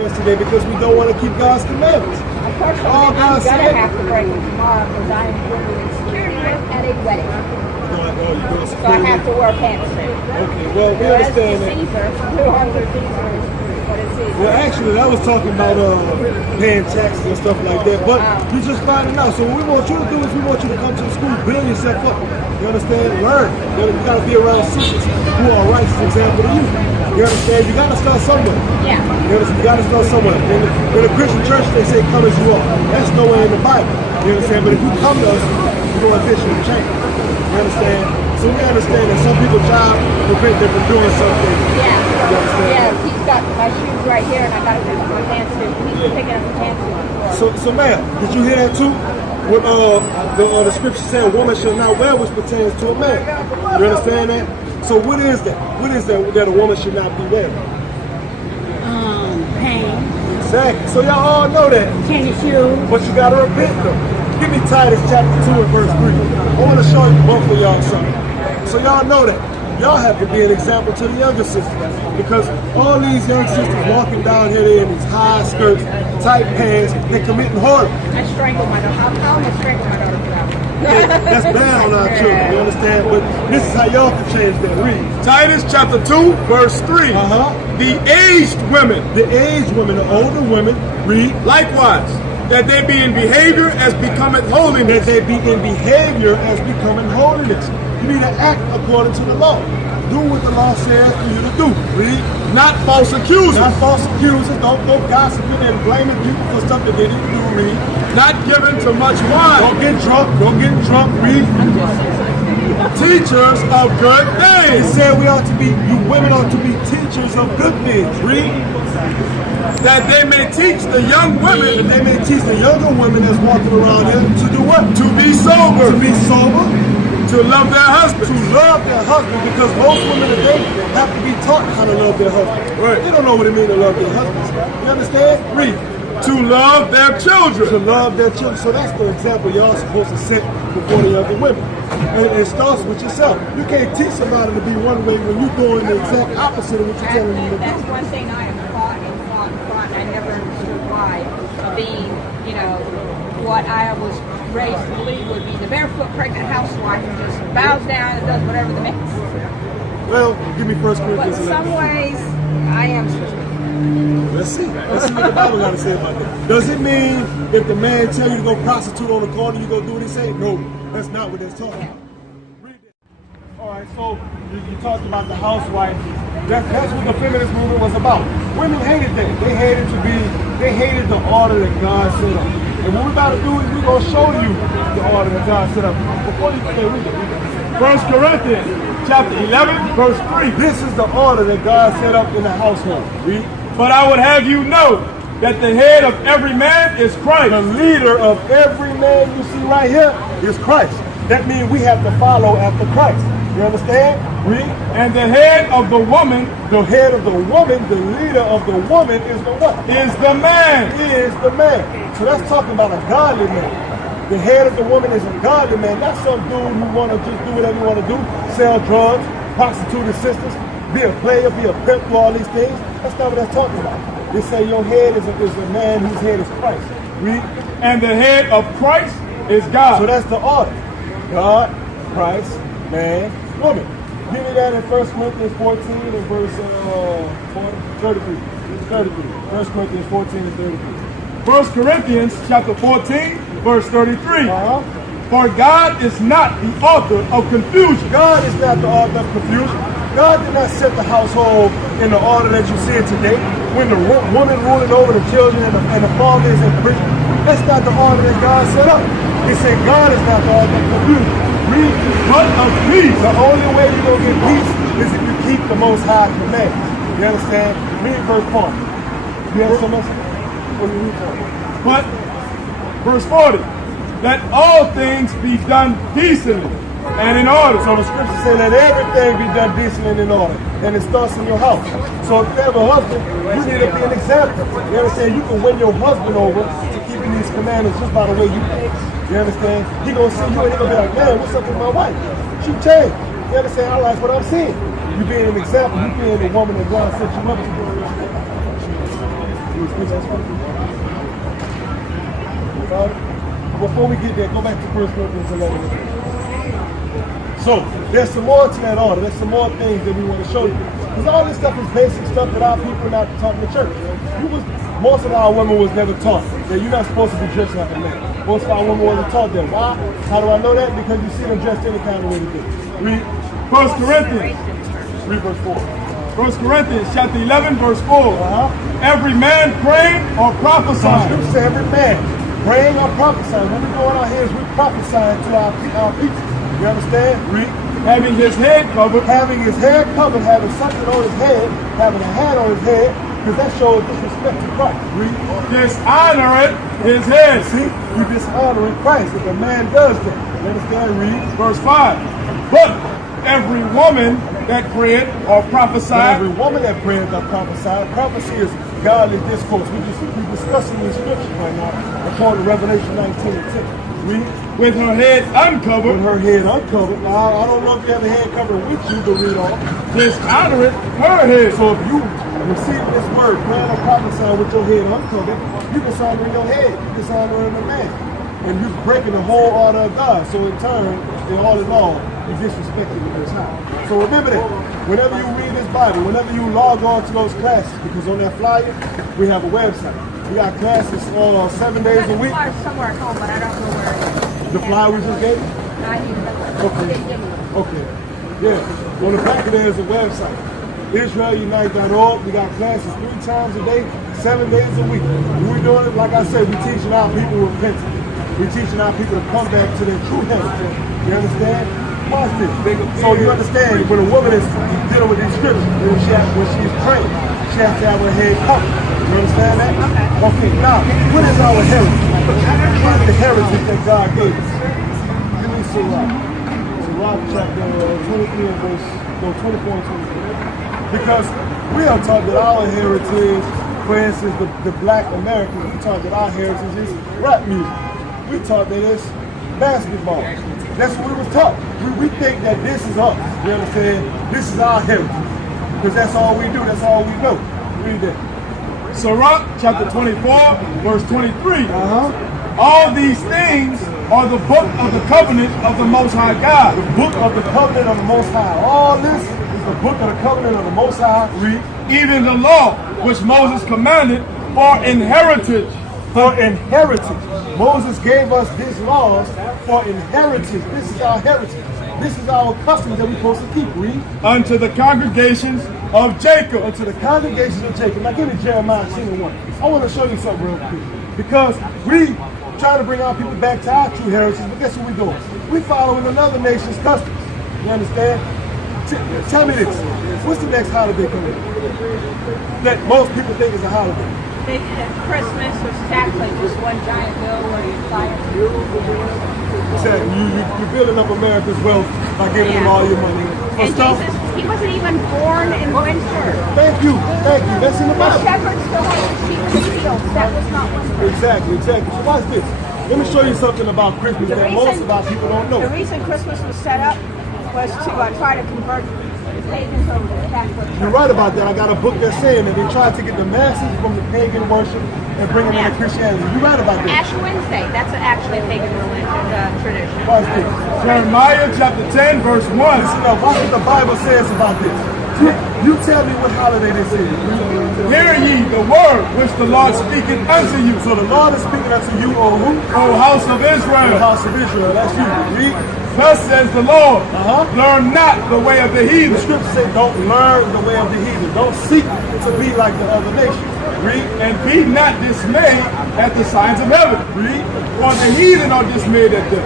express today because we don't want to keep God's commandments. Unfortunately, I'm going to have to break it tomorrow because I am doing security work at a wedding. So I have to wear pants. Okay, well, we understand that. Well, actually, I was talking about paying taxes and stuff like that, but you're just finding out. So what we want you to do is we want you to come to the school, build yourself up. You understand? Learn. You got to be around sisters who are a righteous example to you. You understand? You got to start somewhere. Yeah. You got to start somewhere. In a Christian church, they say, come as you are. That's nowhere in the Bible. You understand? But if you come to us, you're going to eventually change. You understand? So we understand that some people try to prevent them from doing something. Yeah. Yeah, he's got my shoes right here, and I got to pick up my pants too. He's picking up the pants too. So ma'am, did you hear that too? What the scripture said, a woman shall not wear which pertains to a man. You understand that? So what is that? What is that a woman should not be wearing? Pants. Exactly. So y'all all know that. Tennis shoes. But you gotta repent though. Give me Titus chapter 2 and verse 3. I want to show you both of y'all something. So y'all know that. Y'all have to be an example to the younger sisters. Because all these young sisters walking down here, they're in these high skirts, tight pants, they're committing horror. I strangled my daughter. How am I strangling my daughter for that? That's bad on our children, you understand? But this is how y'all can change that. Read. Titus chapter 2, verse 3. The aged women. The aged women, the older women, read. Likewise, that they be in behavior as becometh holiness. That they be in behavior as becoming holiness. You need to act according to the law. Do what the law says for you to do. Read. Not false accusers. Not false accusers. Don't go gossiping and blaming people for stuff that they didn't do. Read. Not given to much wine. Don't get drunk. Don't get drunk. Read. Teachers of good things. He said we ought to be, you women ought to be teachers of good things. Read. That they may teach the young women. That they may teach the younger women that's walking around here to do what? To be sober. To be sober. To love their husband. To love their husband, because most women today have to be taught how to love their husband. Right. They don't know what it means to love their husbands. You understand? Read. To love their children. To love their children. So that's the example y'all supposed to set before the younger women. And it starts with yourself. You can't teach somebody to be one way when you're doing the exact opposite of what you're telling them to do. That's one thing I have fought, and I never understood why. Being, what I was raised to believe would be the barefoot pregnant housewife who just bows down and does whatever the man says. Well, give me 1 Corinthians 11. But in some ways, I am stupid. Let's see what the Bible got to say about that. Does it mean if the man tell you to go prostitute on the corner, you go do what he say? No, that's not what it's talking about. Read it. All right, so you talked about the housewife. That's what the feminist movement was about. Women hated that. They hated the order that God set up. And what we're about to do is we're going to show you the order that God set up. Before you say, read it. 1 Corinthians chapter 11, verse 3. This is the order that God set up in the household. Read. But I would have you know that the head of every man is Christ. The leader of every man you see right here is Christ. That means we have to follow after Christ. You understand? Read. And the head of the woman. The head of the woman, the leader of the woman is the what? Is the man. Is the man. So that's talking about a godly man. The head of the woman is a godly man, not some dude who want to just do whatever you want to do, sell drugs, prostitute his sisters, be a player, be a pimp, do all these things. That's not what that's talking about. They say your head is a man whose head is Christ. Read. And the head of Christ is God. So that's the order. God, Christ, man, woman. Give me that in 1 Corinthians 14 and verse 33. 1 Corinthians 14 and 33. 1 Corinthians chapter 14, verse 33. For God is not the author of confusion. God is not the author of confusion. God did not set the household in the order that you see it today, when the woman ruling over the children and the father is in prison. That's not the order that God set up. He said God is not the author of confusion. Read, but of peace. The only way you're going to get peace is if you keep the Most High commands. You understand? Read verse 4. You have so much? What do you read for? But, verse 40, let all things be done decently and in order. So the scripture says let everything be done decently and in order. And it starts in your house. So if you have a husband, you need to be an example. You understand? You can win your husband over to keeping these commandments just by the way you think. You understand? He gonna see you and he gonna be like, man, what's up with my wife? She changed. You understand? I like what I'm seeing. You being an example. You being the woman that God set you up to. You Before we get there, go back to 1 Corinthians 11. So, there's some more to that order. There's some more things that we want to show you. Because all this stuff is basic stuff that our people are not taught in the church. Most of our women was never taught that you're not supposed to be dressed like a man. Most of our women wasn't taught that. Why? How do I know that? Because you see them dressed any kind of way to do. Read 1 Corinthians. Read verse 4. 1 Corinthians chapter 11, verse 4. Every man praying or prophesying. Scripture says every man praying or prophesying. When we go in our heads, we prophesying to our people. You understand? Read. Having his head covered. Having his head covered, having something on his head, having a hat on his head, because that shows disrespect to Christ. Read. Dishonoring his head. See? You dishonoring Christ if a man does that. You understand? Read. Verse 5. But every woman that prayed or prophesied. Every woman that prayed or prophesied. Prophecy is godly discourse. We're discussing the scriptures right now according to Revelation 19 and 10. Read. With her head uncovered. With her head uncovered. Now, I don't know if you have a head covered with you, but read on. Dishonoring her head. So if you receive this word, praying or prophesying with your head uncovered, you dishonoring your head. You dishonoring the man. And you're breaking the whole order of God. So in turn, all in all, you disrespecting the Most High. So remember that. Whenever you read this Bible, whenever you log on to those classes, because on that flyer, we have a website. We got classes 7 days a week. Somewhere at home, but I don't know where it is. The flyer we just gave you? Okay. Okay. Yeah. On the back of there is a website. IsraelUnite.org. We got classes 3 times a day, 7 days a week. And we're doing it, like I said, we're teaching our people repentance. We're teaching our people to come back to their true heritage. You understand? Watch this. So you understand when a woman is dealing with these scriptures, when she is praying, she has to have her head covered. You understand that? Okay, now, what is our heritage? What is the heritage that God gave us? Give me Sirach. Sirach chapter 23 and verse, 24 and 23. Because we are taught that our heritage, for instance, the black Americans, we taught that our heritage is rap music. We taught that it's basketball. That's what we was taught. We think that this is us. You understand? This is our heritage. Because that's all we do. That's all we know. Read that. Sirach chapter 24, verse 23. All these things are the book of the covenant of the Most High God. The book of the covenant of the Most High. All this is the book of the covenant of the Most High. Read. Even the law which Moses commanded for inheritance. For inheritance. Moses gave us these laws for inheritance. This is our heritage. This is our customs that we're supposed to keep. Read. Unto the congregations of Jacob. Unto the congregations of Jacob. Now give me Jeremiah 10:1. I want to show you something real quick. Because we try to bring our people back to our true heritage, but guess what we're doing? We're following another nation's customs. You understand? Tell me this. What's the next holiday coming? That most people think is a holiday. They did Christmas, which is actually just one giant bill where you fly it. You're building up America's wealth by giving them all your money. For And stuff. Jesus, he wasn't even born in Menteur. Thank you. That's in the The Bible. shepherds still had the sheep in the fields. That was not one. Exactly. So watch this. Let me show you something about Christmas that most of our people don't know. The reason Christmas was set up was to try to convert pagans over to the Catholic Church. You're right about that. I got a book that's saying that they tried to get the masses from the pagan worship and bring them into Christianity. You're right about that. Ash Wednesday, that's actually a pagan religion, tradition. Watch this. Jeremiah chapter 10, verse 1. Listen up. Watch what the Bible says about this. You tell me what holiday this is. Hear ye the word which the Lord speaketh unto you. So the Lord is speaking unto you, O who? O house of The Israel. house of Israel. That's you. Read. Thus says the Lord, learn not the way of the The heathen, scripture says don't learn the way of the heathen. Don't seek to be like the other nations. Read. and be not dismayed at the signs of heaven. Read. For the heathen are dismayed at them.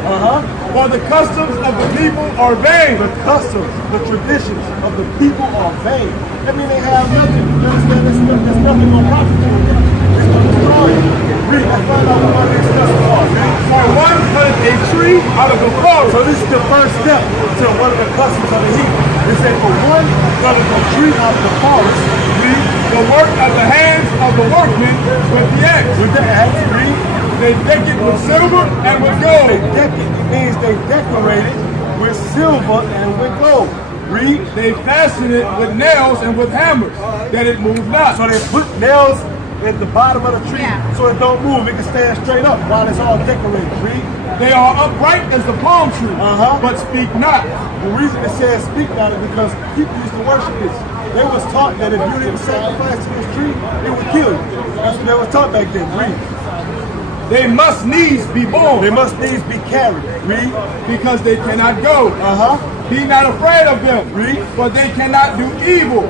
For the customs of the people are vain. The customs, the traditions of the people are vain. That means they have nothing. You understand? There's nothing on profit to them. It's going to destroy you. Read. Let's find out what one of these customs are. For one cut a tree out of the forest. So this is the first step to one of the customs of the heathen. It said for one, cut a tree out of the forest. Read. The work of the hands of the workmen with the axe. With the axe. Read. They deck it with silver and with gold. They deck it. It means they decorate it with silver and with gold. Read. They fasten it with nails and with hammers, that it move not. So they put nails at the bottom of the tree so it don't move. It can stand straight up while it's all decorated. Read. They are upright as the palm tree, but speak not. The reason it says speak not is because people used to worship this. They was taught that if you didn't sacrifice to this tree, it would kill you. That's what they was taught back then. Read. They must needs be born. They must needs be carried. Read. Because they cannot go. Be not afraid of them. Read. For they cannot do evil.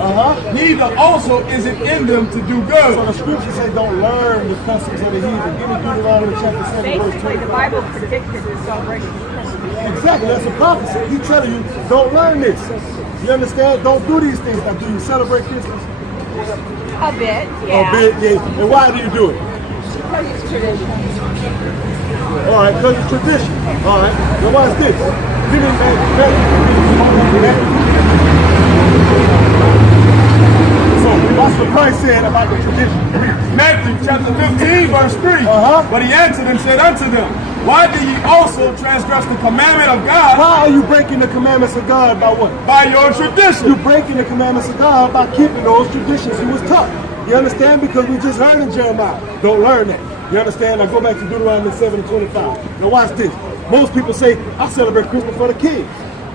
Neither also is it in them to do good. So the scriptures say don't learn the customs of the heathen. Give me Deuteronomy chapter 7 verse 20. Basically, the Bible predicted the celebration of Christmas. Exactly, that's a prophecy. He's telling you, don't learn this. You understand? Don't do these things. Now, do you celebrate Christmas? A bit, yeah. A bit, yeah. And why do you do it? Because it's tradition. All right, because it's tradition. All right, now watch this. Give me So, that's what Christ said about the tradition. Matthew chapter 15, verse 3. But he answered and said unto them, why do ye also transgress the commandment of God? Why are you breaking the commandments of God by what? By your tradition. You're breaking the commandments of God by keeping those traditions you was taught. You understand? Because we just heard in Jeremiah. Don't learn that. You understand? Now go back to Deuteronomy 7:25. Now watch this. Most people say, I celebrate Christmas for the kids.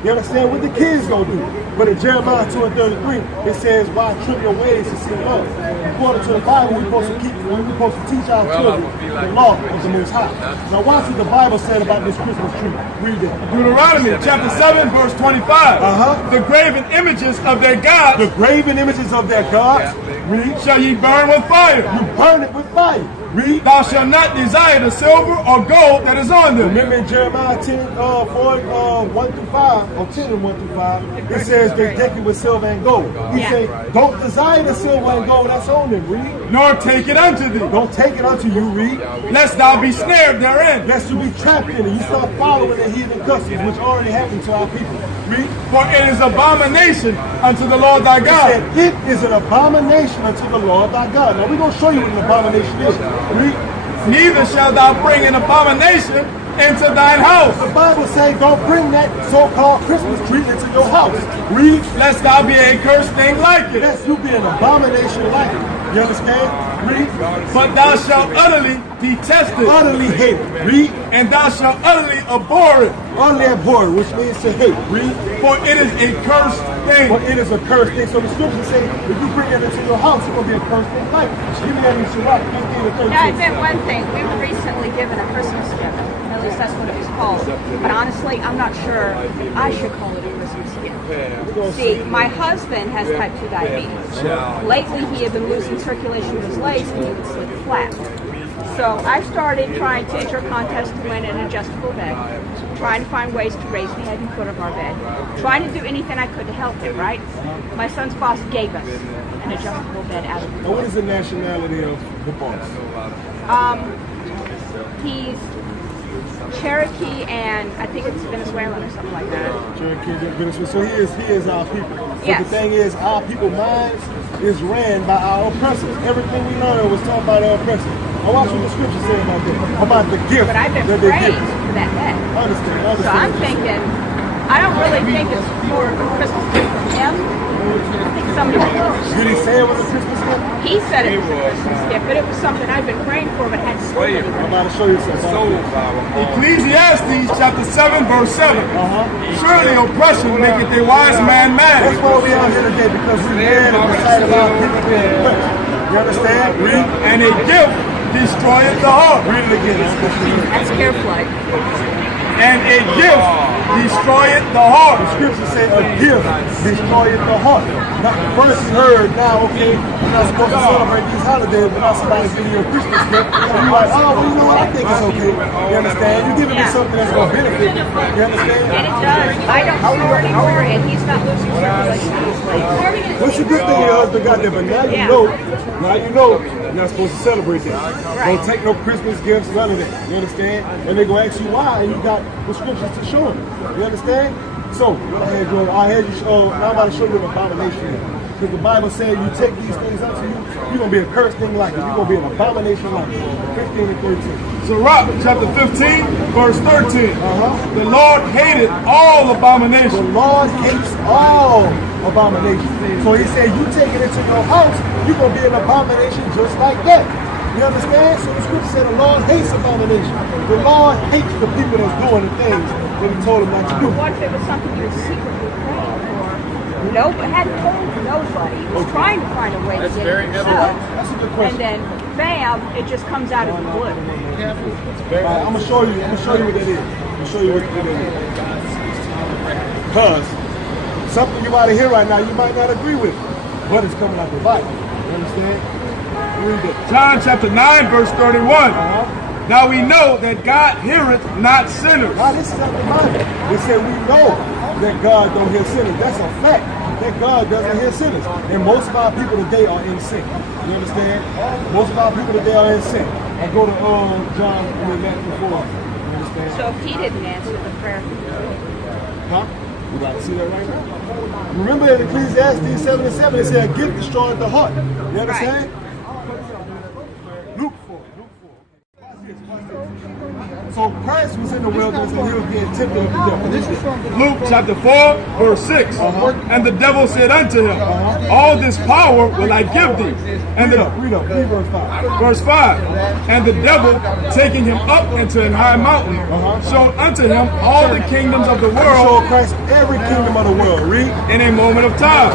You understand what the kids gonna do? But in Jeremiah 2:33, it says, why trim your ways to see love? According to the Bible, we're supposed to teach our children the law of the Most High. Now watch what the Bible said about this Christmas tree. Read it. Deuteronomy chapter 7, verse 25. The graven images of their gods. The graven images of their gods. Read. Shall ye burn with fire. You burn it with fire. Read. Thou shalt not desire the silver or gold that is on them. Remember in Jeremiah 10, 1 through 5, or 10 and 1 through 5, it says they deck it with silver and gold. He say, don't desire the silver and gold that's on them, read. Nor take it unto thee. Don't take it unto you, read. Lest thou be snared therein. Lest you be trapped in it. You start following the heathen customs, which already happened to our people. Read. For it is abomination unto the Lord thy God. He said, it is an abomination unto the Lord thy God. Now we're going to show you what an abomination is. Read. Neither shalt thou bring an abomination into thine house. The Bible says don't bring that so-called Christmas tree into your house. Read. Lest thou be a cursed thing like it. Lest you be an abomination like it. You understand? Read. But thou shalt utterly detest it. Utterly hate it. Read. And thou shalt utterly abhor it. Utterly abhor it, which means to hate. Read. For it is a cursed thing. For it is a cursed thing. So the scriptures say if you bring it into your house, it's going to be a cursed thing like it. Give me that in Sirach 15 to 13. Now, I bet one thing. We were recently given a Christmas gift. At least that's what it was called. But honestly, I'm not sure I should call it a Christmas gift. See, my husband has type 2 diabetes. Lately, he had been losing circulation of his legs and he would sleep flat. So I started trying to enter a contest to win an adjustable bed, trying to find ways to raise the head and foot of our bed, trying to do anything I could to help him, right? My son's boss gave us an adjustable bed out of Now, what is the nationality of the boss? He's Cherokee and I think it's Venezuelan or something like that. Cherokee, Venezuela. So he is our people. But Yes. the thing is, our people's minds is ran by our oppressors. Everything we learn was taught by the oppressors. I watch what the scriptures say about that, about the gift But I've been that they praying give. for that bed. I understand. So I'm thinking, I don't really think it's more of a Christmas gift from him. I think somebody else. Did he say it was a Christmas gift? He said it was a Christmas gift, but it was something I've been praying for but hadn't spoken I'm about. about to show you something. Ecclesiastes chapter 7, verse 7. Surely oppression maketh a wise man mad. That's why we out here today, because we ran at the sight of our people being oppressed. You understand? Read. And a gift destroyeth the heart. Read it again. That's care flight. And a gift destroyeth the heart. The scripture says a gift destroyeth the heart. Now, first you heard, now, okay, you're not supposed to celebrate these holidays, but now somebody's giving you a Christmas gift. And you're like, oh, well, you know what, I think it's okay. You understand? You're giving me something that's going to benefit me. You understand? And it does. I don't snore anymore, and he's not losing circulation. What's the good thing your husband got there? But now you know you're not supposed to celebrate that. Don't take no Christmas gifts, none of that. You understand? And they're going to ask you why, and you got the scriptures to show them. You understand? So, now I'm about to show you an abomination. Because the Bible says you take these things up to you, you're going to be a cursed thing like it. You're going to be an abomination like it. 15 and 13. Sirach chapter 15, verse 13. The Lord hated all abominations. The Lord hates all abomination. So he said, you take it into your house, you're going to be an abomination just like that. You understand? So the scripture said the Lord hates abomination. The Lord hates the people that's doing the things that he told him not to do. What if it was something you were secretly praying for? Nobody hadn't told nobody. Was trying to find a way to get it yourself. That's a good question. And then, bam, it just comes out of the blue. Right, I'm gonna show you what that is. I'm gonna show you what that is. Because something you might hear right now, you might not agree with, but it's coming out the Bible. You understand? Read it. John chapter 9, verse 31. Now we know that God heareth not sinners. Now this is not the Bible. It said we know that God don't hear sinners. That's a fact. That God doesn't hear sinners. And most of our people today are in sin. You understand? Most of our people today are in sin. I go to John Matthew 4. You understand? So if he didn't answer the prayer, Huh? We got to see that right now. Remember in Ecclesiastes 7:7, it said, a gift destroyed the heart. You understand? Luke 4. So Christ was in the wilderness and he was being tempted of the devil. Luke chapter 4, verse 6. And the devil said unto him, all this power will I give thee. And Read verse 5. verse 5. And the devil, taking him up into an high mountain, showed unto him all the kingdoms of the Showed world Christ every kingdom of the world. Read. in a moment of time.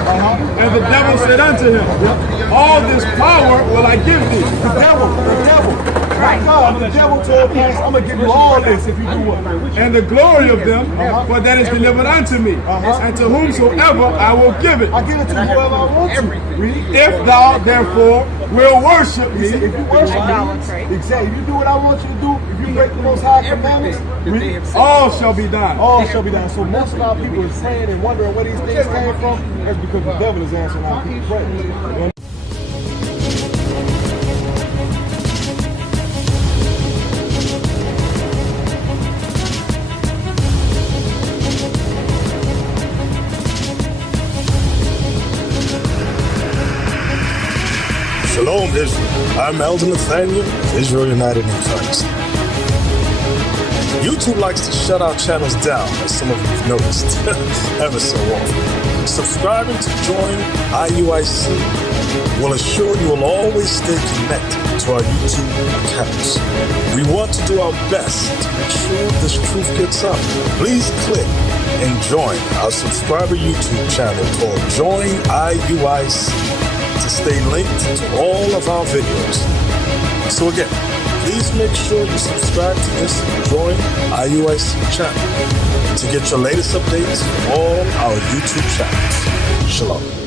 And the devil said unto him, all this power will I give thee. The devil. My God, the devil told Christ, I'm going to give you all this if you do what? And the glory of them, for that is delivered unto me. And to whomsoever I will give it. I give it to whoever I want to. Read. If thou therefore will worship He said, me, if you worship Idolatry. me, exactly. If you do what I want you to do, if you break the most high commandments, read. all shall be done. All shall be done. So most of our people is praying and wondering where these things came from. That's because the devil is answering our people's prayers. Shalom, Israel. I'm Elder Nathaniel of Israel United in Christ. YouTube likes to shut our channels down, as some of you have noticed, ever so often. Subscribing to join IUIC will assure you will always stay connected to our YouTube accounts. We want to do our best to make sure this truth gets out. Please click and join our subscriber YouTube channel called Join IUIC to stay linked to all of our videos. So again, please make sure you subscribe to this and join IUIC channel to get your latest updates from all our YouTube channels. Shalom.